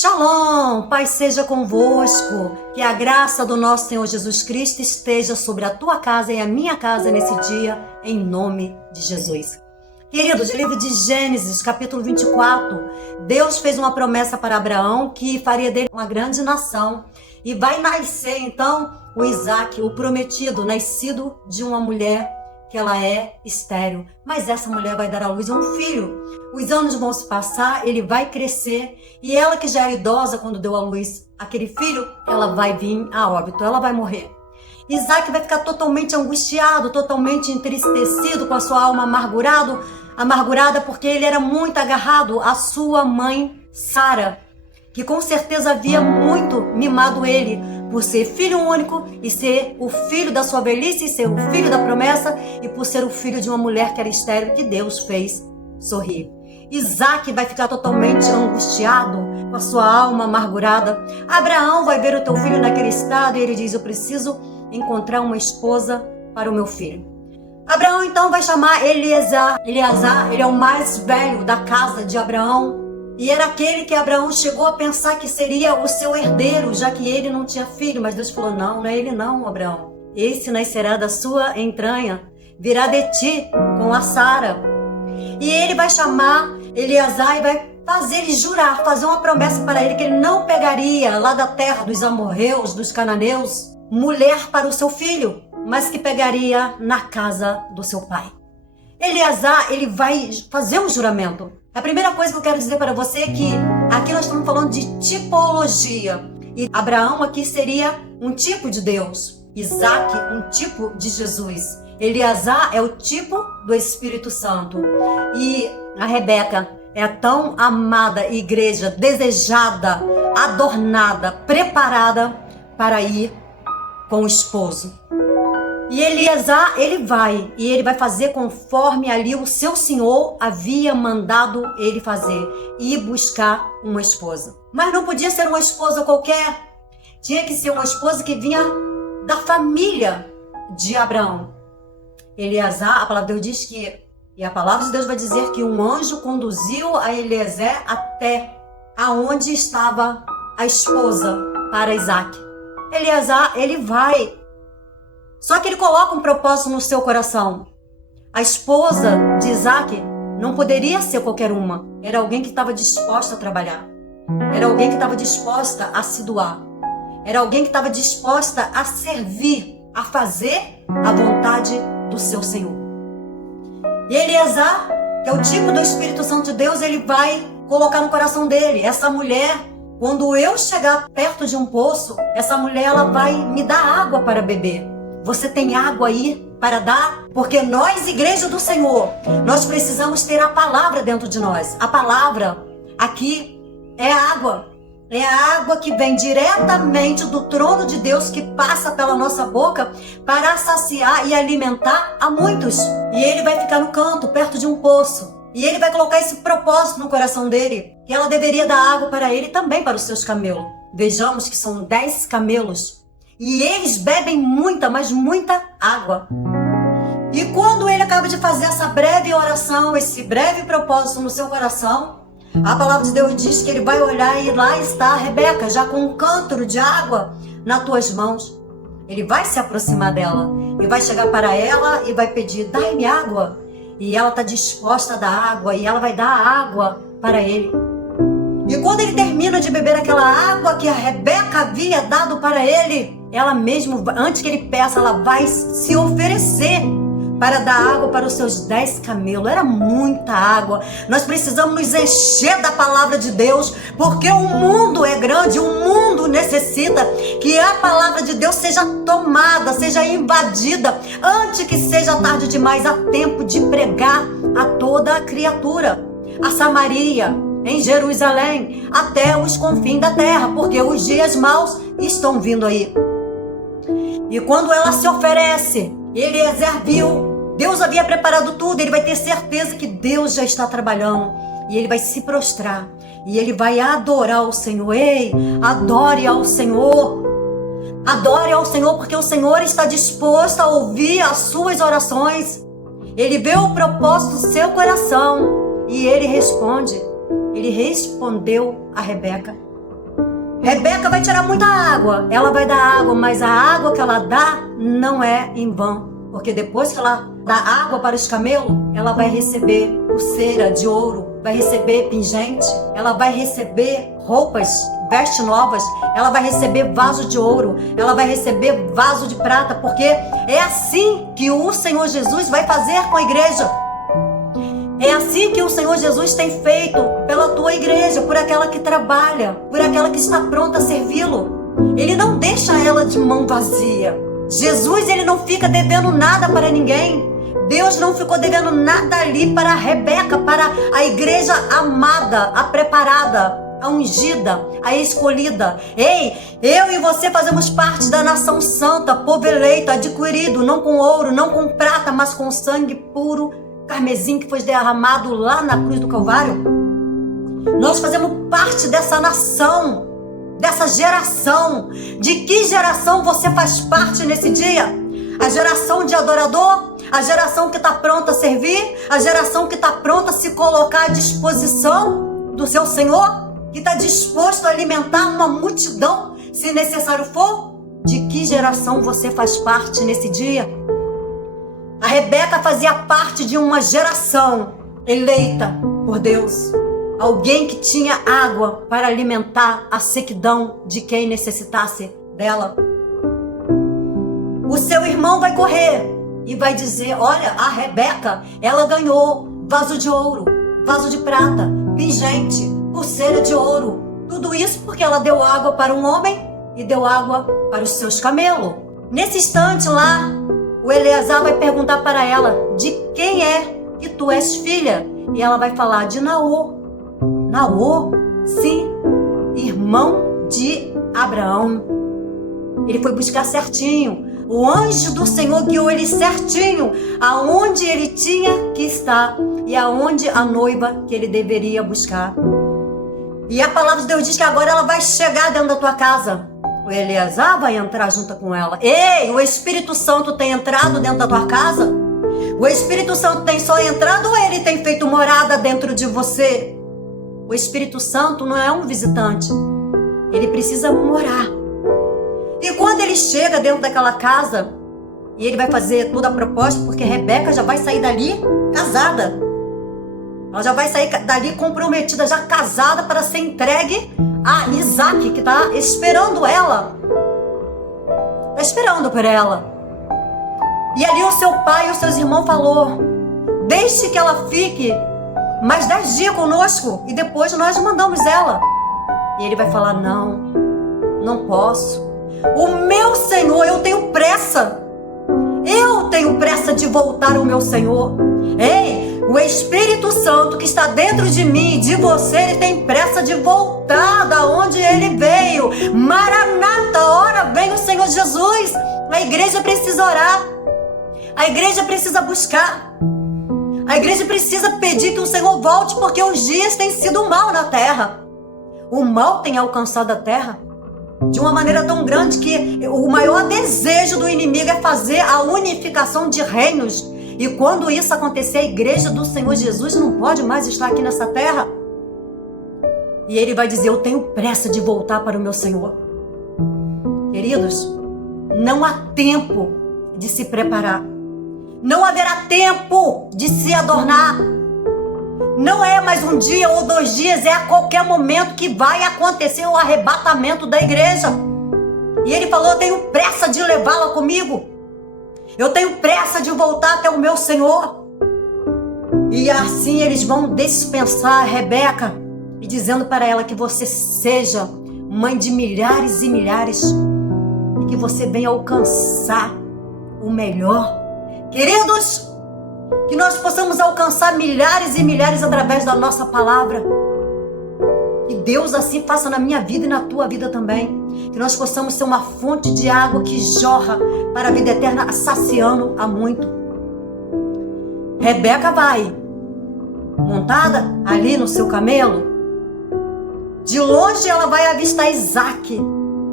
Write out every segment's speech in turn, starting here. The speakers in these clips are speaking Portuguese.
Shalom, paz seja convosco, que a graça do nosso Senhor Jesus Cristo esteja sobre a tua casa e a minha casa nesse dia, em nome de Jesus. Queridos, livro de Gênesis, capítulo 24, Deus fez uma promessa para Abraão que faria dele uma grande nação e vai nascer então o Isaac, o prometido, nascido de uma mulher que ela é estéril, mas essa mulher vai dar à luz a um filho. Os anos vão se passar, ele vai crescer e ela que já é idosa quando deu à luz aquele filho, ela vai vir a óbito, ela vai morrer. Isaac vai ficar totalmente angustiado, totalmente entristecido, com a sua alma amargurada porque ele era muito agarrado à sua mãe Sara, que com certeza havia muito mimado ele, por ser filho único e ser o filho da sua velhice, e ser o filho da promessa, e por ser o filho de uma mulher que era estéril, que Deus fez sorrir. Isaac vai ficar totalmente angustiado, com a sua alma amargurada. Abraão vai ver o teu filho naquele estado e ele diz: eu preciso encontrar uma esposa para o meu filho. Abraão então vai chamar Eleazar, ele é o mais velho da casa de Abraão, e era aquele que Abraão chegou a pensar que seria o seu herdeiro, já que ele não tinha filho. Mas Deus falou: não é ele não, Abraão. Esse nascerá da sua entranha, virá de ti com a Sara. E ele vai chamar Eleazar e vai fazer ele jurar, fazer uma promessa para ele, que ele não pegaria lá da terra dos amorreus, dos cananeus, mulher para o seu filho, mas que pegaria na casa do seu pai. Eleazar, ele vai fazer um juramento. A primeira coisa que eu quero dizer para você é que aqui nós estamos falando de tipologia. E Abraão aqui seria um tipo de Deus. Isaac, um tipo de Jesus. Eleazar é o tipo do Espírito Santo. E a Rebeca é a tão amada igreja, desejada, adornada, preparada para ir com o esposo. E Eleazar, ele vai fazer conforme ali o seu senhor havia mandado ele fazer, ir buscar uma esposa. Mas não podia ser uma esposa qualquer, tinha que ser uma esposa que vinha da família de Abraão. Eleazar, a palavra de Deus diz que, e a palavra de Deus vai dizer que um anjo conduziu a Eleazar até aonde estava a esposa para Isaac. Eleazar, ele vai. Só que ele coloca um propósito no seu coração. A esposa de Isaac não poderia ser qualquer uma. Era alguém que estava disposta a trabalhar. Era alguém que estava disposta a se doar. Era alguém que estava disposta a servir, a fazer a vontade do seu Senhor. E Eleazar, que é o tipo do Espírito Santo de Deus, ele vai colocar no coração dele: essa mulher, quando eu chegar perto de um poço, essa mulher ela vai me dar água para beber. Você tem água aí para dar? Porque nós, igreja do Senhor, nós precisamos ter a palavra dentro de nós. A palavra aqui é água. É a água que vem diretamente do trono de Deus, que passa pela nossa boca para saciar e alimentar a muitos. E ele vai ficar no canto, perto de um poço. E ele vai colocar esse propósito no coração dele, que ela deveria dar água para ele e também para os seus camelos. Vejamos que são 10 camelos. E eles bebem muita, mas muita água. E quando ele acaba de fazer essa breve oração, esse breve propósito no seu coração, a palavra de Deus diz que ele vai olhar e lá está a Rebeca, já com um cântaro de água nas tuas mãos. Ele vai se aproximar dela e vai chegar para ela e vai pedir: dai-me água. E ela está disposta a dar água e ela vai dar água para ele. E quando ele termina de beber aquela água que a Rebeca havia dado para ele, ela mesmo, antes que ele peça, ela vai se oferecer para dar água para os seus 10 camelos. Era muita água. Nós precisamos nos encher da palavra de Deus, porque o mundo é grande, o mundo necessita que a palavra de Deus seja tomada, seja invadida, antes que seja tarde demais. Há tempo de pregar a toda a criatura, a Samaria, em Jerusalém, até os confins da terra, porque os dias maus estão vindo aí. E quando ela se oferece, Eleazar viu, Deus havia preparado tudo, ele vai ter certeza que Deus já está trabalhando. E ele vai se prostrar, e ele vai adorar o Senhor. Ei, adore ao Senhor. Adore ao Senhor, porque o Senhor está disposto a ouvir as suas orações. Ele vê o propósito do seu coração, e ele responde. Ele respondeu a Rebeca: Rebeca vai tirar muita água, ela vai dar água, mas a água que ela dá não é em vão. Porque depois que ela dá água para os camelos, ela vai receber pulseira de ouro, vai receber pingente, ela vai receber roupas, vestes novas, ela vai receber vaso de ouro, ela vai receber vaso de prata, porque é assim que o Senhor Jesus vai fazer com a igreja. É assim que o Senhor Jesus tem feito pela tua igreja, por aquela que trabalha, por aquela que está pronta a servi-lo. Ele não deixa ela de mão vazia. Jesus, ele não fica devendo nada para ninguém. Deus não ficou devendo nada ali para a Rebeca, para a igreja amada, a preparada, a ungida, a escolhida. Ei, eu e você fazemos parte da nação santa, povo eleito, adquirido, não com ouro, não com prata, mas com sangue puro, carmesim, que foi derramado lá na cruz do Calvário. Nós fazemos parte dessa nação, dessa geração. De que geração você faz parte nesse dia? A geração de adorador? A geração que está pronta a servir? A geração que está pronta a se colocar à disposição do seu Senhor? Que está disposto a alimentar uma multidão, se necessário for? De que geração você faz parte nesse dia? A Rebeca fazia parte de uma geração eleita por Deus. Alguém que tinha água para alimentar a sequidão de quem necessitasse dela. O seu irmão vai correr e vai dizer: olha, a Rebeca, ela ganhou vaso de ouro, vaso de prata, pingente, pulseira de ouro. Tudo isso porque ela deu água para um homem e deu água para os seus camelos. Nesse instante lá, o Eleazar vai perguntar para ela: de quem é que tu és filha? E ela vai falar: de Naor. Naor, sim, irmão de Abraão. Ele foi buscar certinho. O anjo do Senhor guiou ele certinho aonde ele tinha que estar e aonde a noiva que ele deveria buscar. E a palavra de Deus diz que agora ela vai chegar dentro da tua casa. O Eleazar vai entrar junto com ela. Ei, o Espírito Santo tem entrado dentro da tua casa? O Espírito Santo tem só entrado ou ele tem feito morada dentro de você? O Espírito Santo não é um visitante. Ele precisa morar. E quando ele chega dentro daquela casa, e ele vai fazer toda a proposta, porque Rebeca já vai sair dali casada. Ela já vai sair dali comprometida, já casada, para ser entregue a Isaac, que está esperando ela. Está esperando por ela. E ali o seu pai e os seus irmãos falou: deixe que ela fique mais 10 dias conosco e depois nós mandamos ela. E ele vai falar: não, não posso. O meu Senhor, eu tenho pressa. Eu tenho pressa de voltar ao meu Senhor. Ei, o Espírito Santo que está dentro de mim e de você, ele tem pressa de voltar da onde ele veio. Maranata, ora vem o Senhor Jesus. A igreja precisa orar. A igreja precisa buscar. A igreja precisa pedir que o Senhor volte, porque os dias têm sido mal na terra. O mal tem alcançado a terra de uma maneira tão grande que o maior desejo do inimigo é fazer a unificação de reinos. E quando isso acontecer, a igreja do Senhor Jesus não pode mais estar aqui nessa terra. E ele vai dizer: eu tenho pressa de voltar para o meu Senhor. Queridos, não há tempo de se preparar. Não haverá tempo de se adornar. Não é mais um dia ou 2 dias, é a qualquer momento que vai acontecer o arrebatamento da igreja. E ele falou: eu tenho pressa de levá-la comigo. Eu tenho pressa de voltar até o meu Senhor. E assim eles vão dispensar a Rebeca e dizendo para ela que você seja mãe de milhares e milhares e que você venha alcançar o melhor. Queridos, que nós possamos alcançar milhares e milhares através da nossa palavra. Que Deus assim faça na minha vida e na tua vida também. Que nós possamos ser uma fonte de água que jorra para a vida eterna, saciando a muito. Rebeca vai montada ali no seu camelo. De longe ela vai avistar Isaac.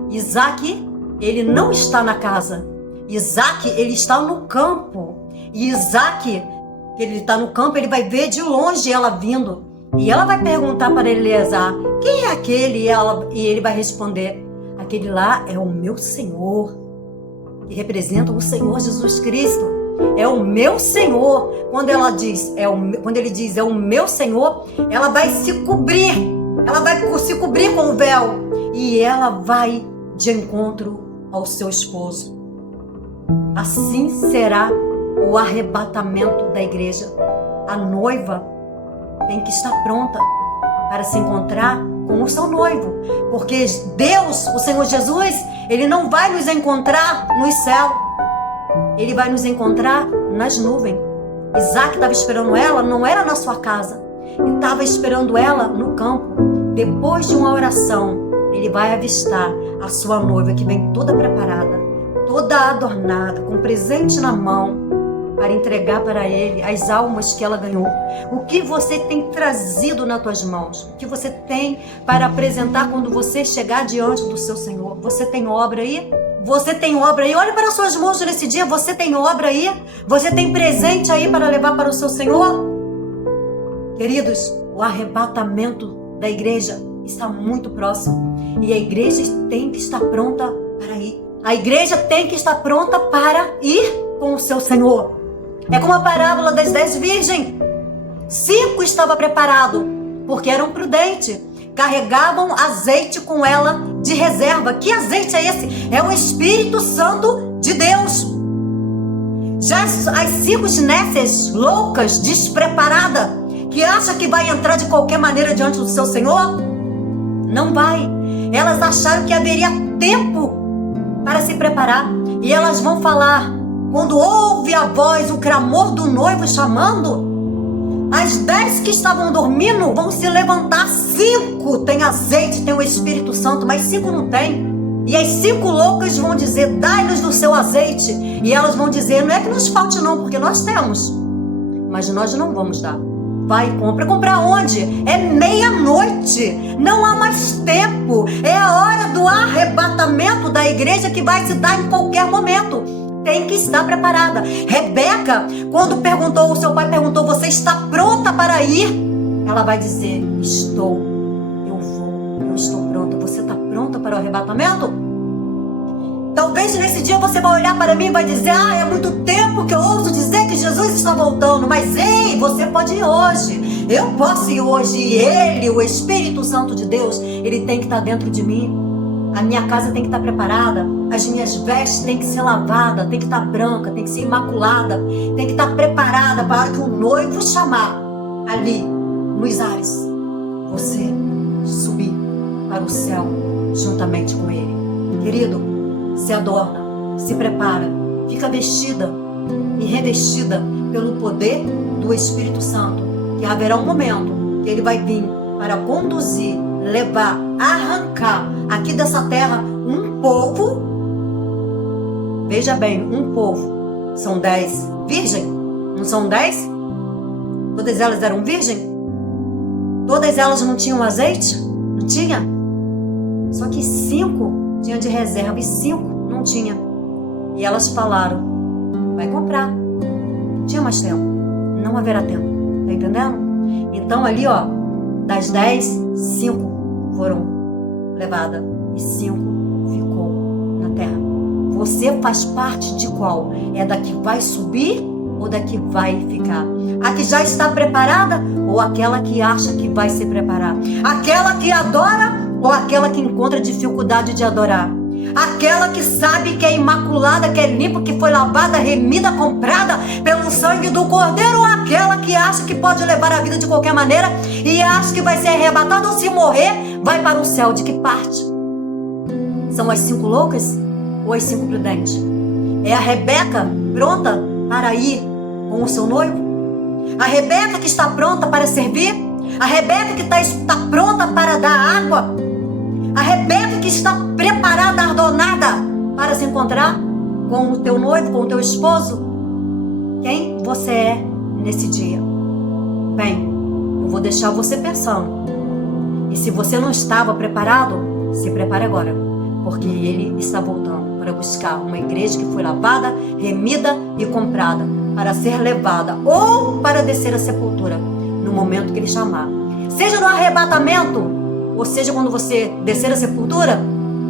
Isaac, ele não está na casa. Isaac, ele está no campo. E Isaac, ele está no campo, ele vai ver de longe ela vindo. E ela vai perguntar para Eleazar: quem é aquele? E ele vai responder: aquele lá é o meu Senhor, que representa o Senhor Jesus Cristo. É o meu Senhor. Quando ele diz é o meu Senhor, ela vai se cobrir. Ela vai se cobrir com o véu. E ela vai de encontro ao seu esposo. Assim será o arrebatamento da igreja. A noiva tem que estar pronta para se encontrar com o seu noivo. Porque Deus, o Senhor Jesus, Ele não vai nos encontrar no céu. Ele vai nos encontrar nas nuvens. Isaac estava esperando ela, não era na sua casa. Ele estava esperando ela no campo. Depois de uma oração, ele vai avistar a sua noiva, que vem toda preparada, toda adornada, com presente na mão, para entregar para ele as almas que ela ganhou. O que você tem trazido nas tuas mãos? O que você tem para apresentar quando você chegar diante do seu Senhor? Você tem obra aí? Você tem obra aí? Olhe para as suas mãos nesse dia. Você tem obra aí? Você tem presente aí para levar para o seu Senhor? Queridos, o arrebatamento da igreja está muito próximo. E a igreja tem que estar pronta para ir. A igreja tem que estar pronta para ir com o seu Senhor. É como a parábola das 10 virgens. 5 estavam preparados, porque eram prudentes. Carregavam azeite com ela de reserva. Que azeite é esse? É o Espírito Santo de Deus. Já as 5 nécias, loucas, despreparadas, que acham que vai entrar de qualquer maneira diante do seu Senhor, não vai. Elas acharam que haveria tempo para se preparar. E elas vão falar, quando ouve a voz, o clamor do noivo chamando, as 10 que estavam dormindo vão se levantar. 5 tem azeite, tem o Espírito Santo, mas 5 não tem. E as 5 loucas vão dizer: dai-nos do seu azeite. E elas vão dizer: não é que nos falte não, porque nós temos, mas nós não vamos dar. Vai e compra. Comprar onde? É meia-noite. Não há mais tempo. É a hora do arrebatamento da igreja, que vai se dar em qualquer momento. Tem que estar preparada. Rebeca, quando o seu pai perguntou: você está pronta para ir? Ela vai dizer: estou. Eu vou. Eu estou pronta. Você está pronta para o arrebatamento? Talvez nesse dia você vai olhar para mim e vai dizer: é muito tempo que eu ouço dizer que Jesus está voltando. Mas ei, você pode ir hoje. Eu posso ir hoje. E Ele, o Espírito Santo de Deus, Ele tem que estar dentro de mim. A minha casa tem que estar preparada. As minhas vestes têm que ser lavadas, tem que estar branca, tem que ser imaculada, tem que estar preparada para que o noivo chamar ali nos ares, você subir para o céu juntamente com Ele. Querido, se adorna, se prepara, fica vestida e revestida pelo poder do Espírito Santo, que haverá um momento que Ele vai vir para conduzir, levar, arrancar aqui dessa terra um povo. Veja bem, um povo. São 10 virgens, não são 10? Todas elas eram virgens? Todas elas não tinham azeite? Não tinha? Só que 5 tinham de reserva e 5 não tinha. E elas falaram: vai comprar. Não tinha mais tempo. Não haverá tempo. Tá entendendo? Então ali, ó, das 10, 5 foram levadas e 5 ficou na terra. Você faz parte de qual? É da que vai subir ou da que vai ficar? A que já está preparada ou aquela que acha que vai se preparar? Aquela que adora ou aquela que encontra dificuldade de adorar? Aquela que sabe que é imaculada, que é limpa, que foi lavada, remida, comprada pelo sangue do Cordeiro, ou aquela que acha que pode levar a vida de qualquer maneira e acha que vai ser arrebatada, ou se morrer, vai para o céu? De que parte? São as 5 loucas ou as 5 prudentes? É a Rebeca pronta para ir com o seu noivo? A Rebeca que está pronta para servir? A Rebeca que está pronta para dar água? A Rebeca que está preparada, adornada para se encontrar com o teu noivo, com o teu esposo? Quem você é nesse dia? Bem, eu vou deixar você pensando. E se você não estava preparado, se prepare agora, porque Ele está voltando para buscar uma igreja que foi lavada, remida e comprada para ser levada ou para descer à sepultura no momento que Ele chamar. seja no arrebatamento, ou seja, quando você descer a sepultura,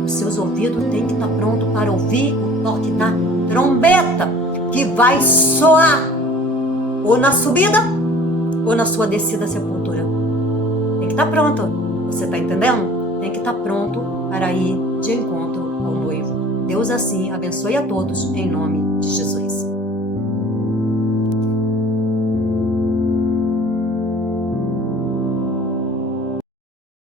os seus ouvidos têm que estar prontos para ouvir o toque da trombeta, que vai soar, ou na subida, ou na sua descida à sepultura. Tem que estar pronto, você está entendendo? Tem que estar pronto para ir de encontro ao noivo. Deus assim abençoe a todos, em nome